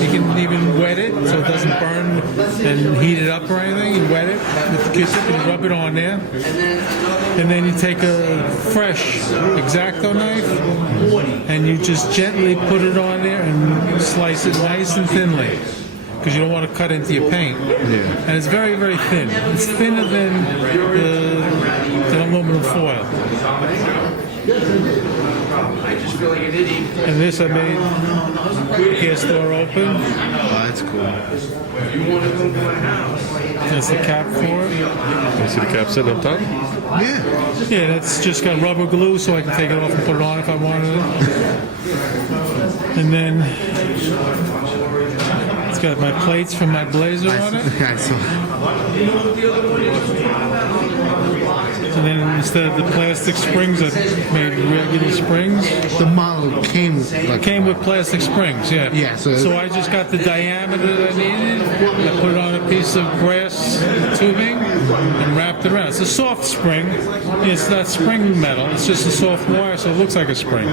You can even wet it so it doesn't burn and heat it up or anything. You wet it with the Q-tip and rub it on there. And then you take a fresh X-Acto knife and you just gently put it on there and slice it nice and thinly, because you don't want to cut into your paint. Yeah. And it's very, very thin. It's thinner than the aluminum foil. And this I made cast door open. Oh, that's cool. That's the cap for it. You see the cap sitting up top? Yeah. Yeah, that's just got rubber glue so I can take it off and put it on if I wanted it. And then it's got my plates from my blazer on it. I saw. And then instead of the plastic springs, I made regular springs. The model came Came with plastic springs, yeah. Yeah, So I just got the diameter that I needed. I put it on a piece of brass tubing and wrapped it around. It's a soft spring. It's not spring metal. It's just a soft wire, so it looks like a spring.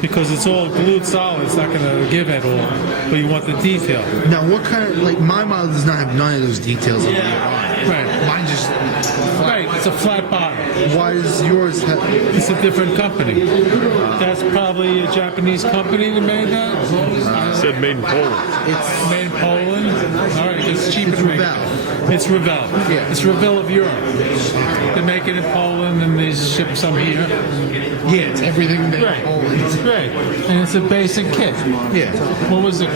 Because it's all glued solid, it's not going to give at all. But you want the detail. Now, what kind of, like, my model does not have none of those details on it. Right. Mine just Right. It's a flat bottom. Why does yours have... It's a different company. That's probably a Japanese company that made that. It said made in Poland. It's Made in Poland. All right, it's cheap. It's to make. Revell. It's Revell. Yeah. It's Revell of Europe. They make it in Poland and they ship some here. Yeah, it's everything that Right. Poland. It's great. And it's a basic kit. Yeah. What was it?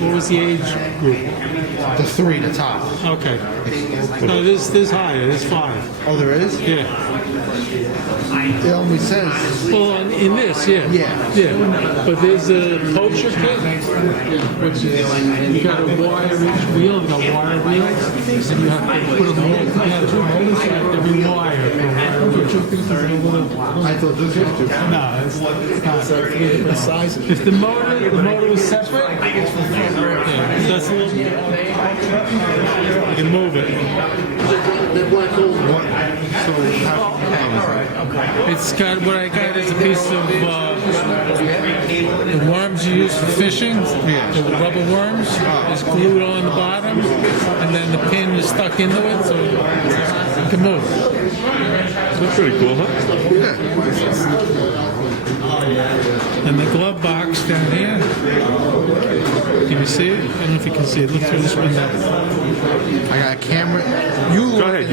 What was the age group? The 3, the top. Okay. No, this higher. This 5. Oh, there is? Yeah. It only says... Well, in this, yeah. Yeah. Yeah. But there's a poacher kit, which is, you got a wire each wheel, you got wire wheels, and you have to put them all together. Every wire. I thought this was too... No, it's not. The size of it. If the motor was separate, yeah, that's a little, you can move it. So, It's got, what I got is a piece of the worms you use for fishing, the rubber worms, is glued on the bottom, and then the pin is stuck into it, so it can move. That's pretty cool, huh? And the glove box down here, can you see it? I don't know if you can see it. Look through this window. I got a camera. You look Go ahead.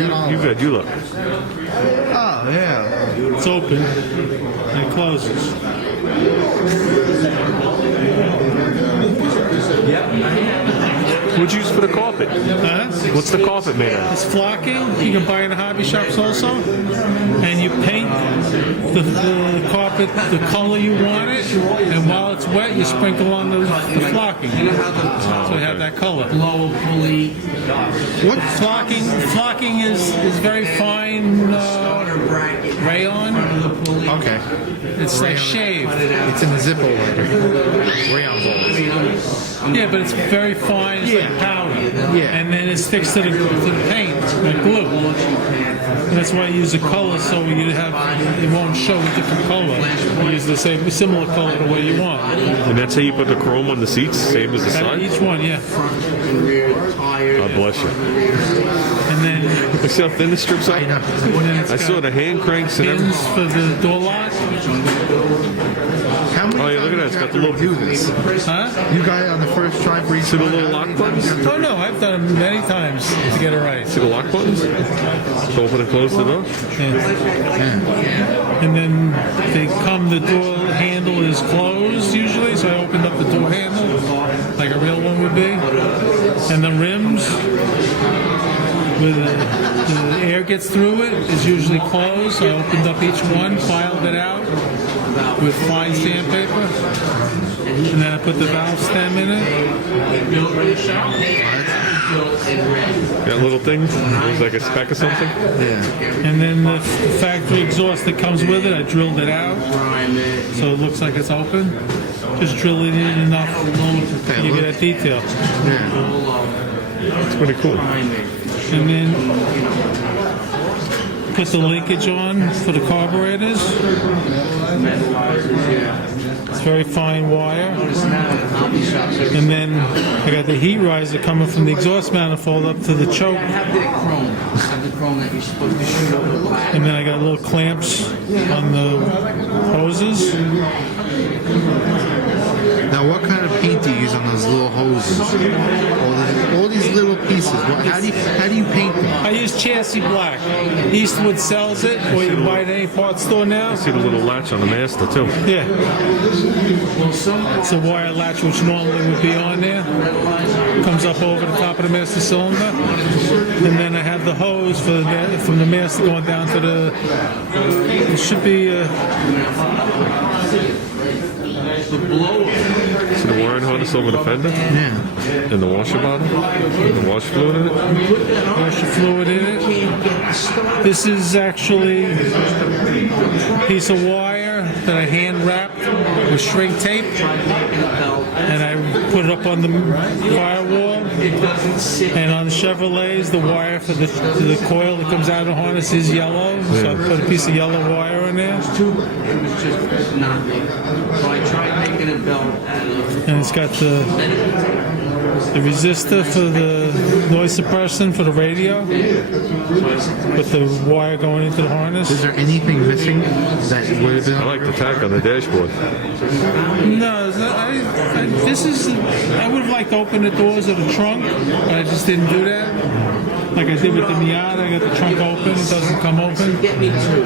You look. Oh, yeah. It's open and it closes. What'd you use for the carpet? Huh? What's the carpet made of? It's flocking. You can buy in the hobby shops also. And you paint the carpet the color you want it. And while it's wet, you sprinkle on the flocking. So you have that color. What? Flocking is very fine rayon. Okay. It's like shaved. It's in the Zippo rayon balls. Yeah, but it's very fine. It's like powder. Yeah. And then it sticks to the paint like glue. And that's why I use the color so it won't show a different color. You use the same similar color the way you want. And that's how you put the chrome on the seats, same as the And side? each one, yeah. God bless you. And then I see how thin the strips are? and then it's I saw got the hand cranks and everything. pins for the door lock. How many Oh, yeah, look at that. times It's got you the have to little- do this? Huh? You got it on the first try for each See the one? little lock buttons? Oh no, I've done it many times to get it right. See the lock buttons? To open and close the door? And then the door handle is closed usually, so I opened up the door handle like a real one would be. And the rims, where the air gets through it, is usually closed. So I opened up each one, filed it out with fine sandpaper, and then I put the valve stem in it. That little thing? It was like a speck or something? Yeah. And then the factory exhaust that comes with it, I drilled it out, so it looks like it's open. Just drill it in enough so you get that detail. It's pretty cool. And then put the linkage on for the carburetors. It's very fine wire. And then I got the heat riser coming from the exhaust manifold up to the choke. Have the chrome that you're supposed to shoot over the back. And then I got little clamps on the hoses. Now, what kind of paint do you use on those little hoses? All these little pieces. How do you paint them? I use chassis black. Eastwood sells it, or you can buy it at any parts store now. See the little latch on the master too. Yeah. It's a wire latch which normally would be on there. Comes up over the top of the master cylinder. And then I have the hose from the master going down to the... It should be... See the wiring harness over the fender? Yeah. And the washer bottom? And the wash fluid in it? washer fluid in it. This is actually a piece of wire that I hand wrapped with shrink tape, and I put it up on the firewall. And on the Chevrolets, the wire for the coil that comes out of the harness is yellow, so I put a piece of yellow wire in there. It was just nothing. So I tried making a belt out of. And it's got the resistor for the noise suppression for the radio, with the wire going into the harness. Is there anything missing that would have been? I like the tack on the dashboard. No, I would have liked to open the doors of the trunk, but I just didn't do that. Like I did with the Miata, I got the trunk open, it doesn't come open. Get me two.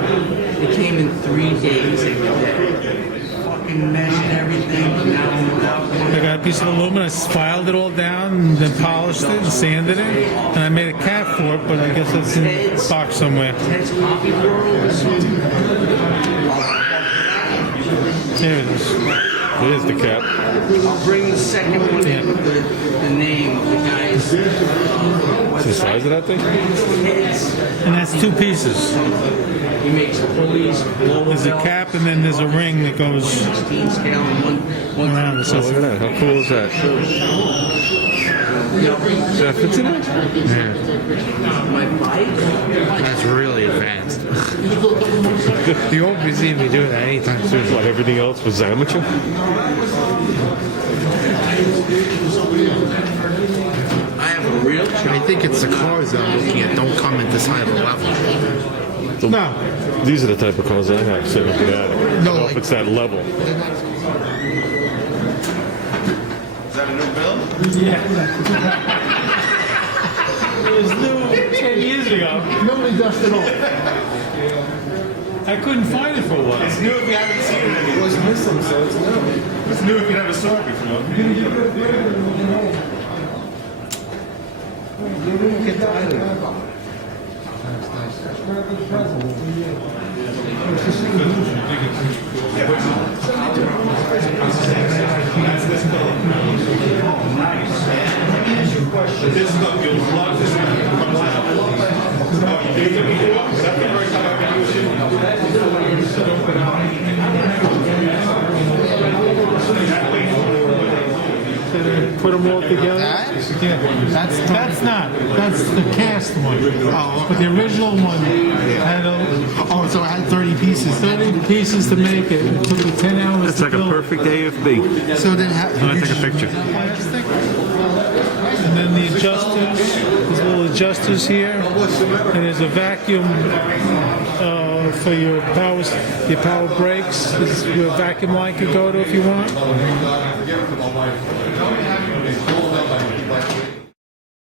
It came in 3 days every day. Fucking measured everything. Now I'm without. I got a piece of aluminum, I filed it all down, and then polished it and sanded it, and I made a cap for it, but I guess it's in a box somewhere. Ted's Hobby World or something. There it is. Here's the cap. I'll bring the second one in with the name of the guys. What's the size of that thing? And that's 2 pieces. He makes pulleys, blower There's a belts, cap, and then there's a ring that goes 16 scale, and one around it. Oh, look at that. How cool is that? That fits in it? Yeah. my bike. That's really advanced. You won't be seeing me doing that anytime soon. What, everything else was amateur? I have a real I think it's the cars that I'm looking at don't come at this high of a level. No. These are the type of cars I have sitting in the attic. I don't know if like- it's that level. Is that a new bill? It was new 10 years ago. Nobody does it all. I couldn't find it for a while. It's new if you haven't seen it. It was missing, so it's new. It's new if you never saw it before. This stuff you'll love this when it comes out. Oh, you did it? Is that the first time I've been using Put them all together. That's not. That's the cast one. Oh, But the original one had Oh, so I had 30 pieces. 30 pieces to make it. It took me 10 hours It's to like a build. perfect AFB. So then, I'm gonna take a picture. And then the adjusters, there's little adjusters here, and there's a vacuum for your power brakes. This is where a vacuum line could go to if you want.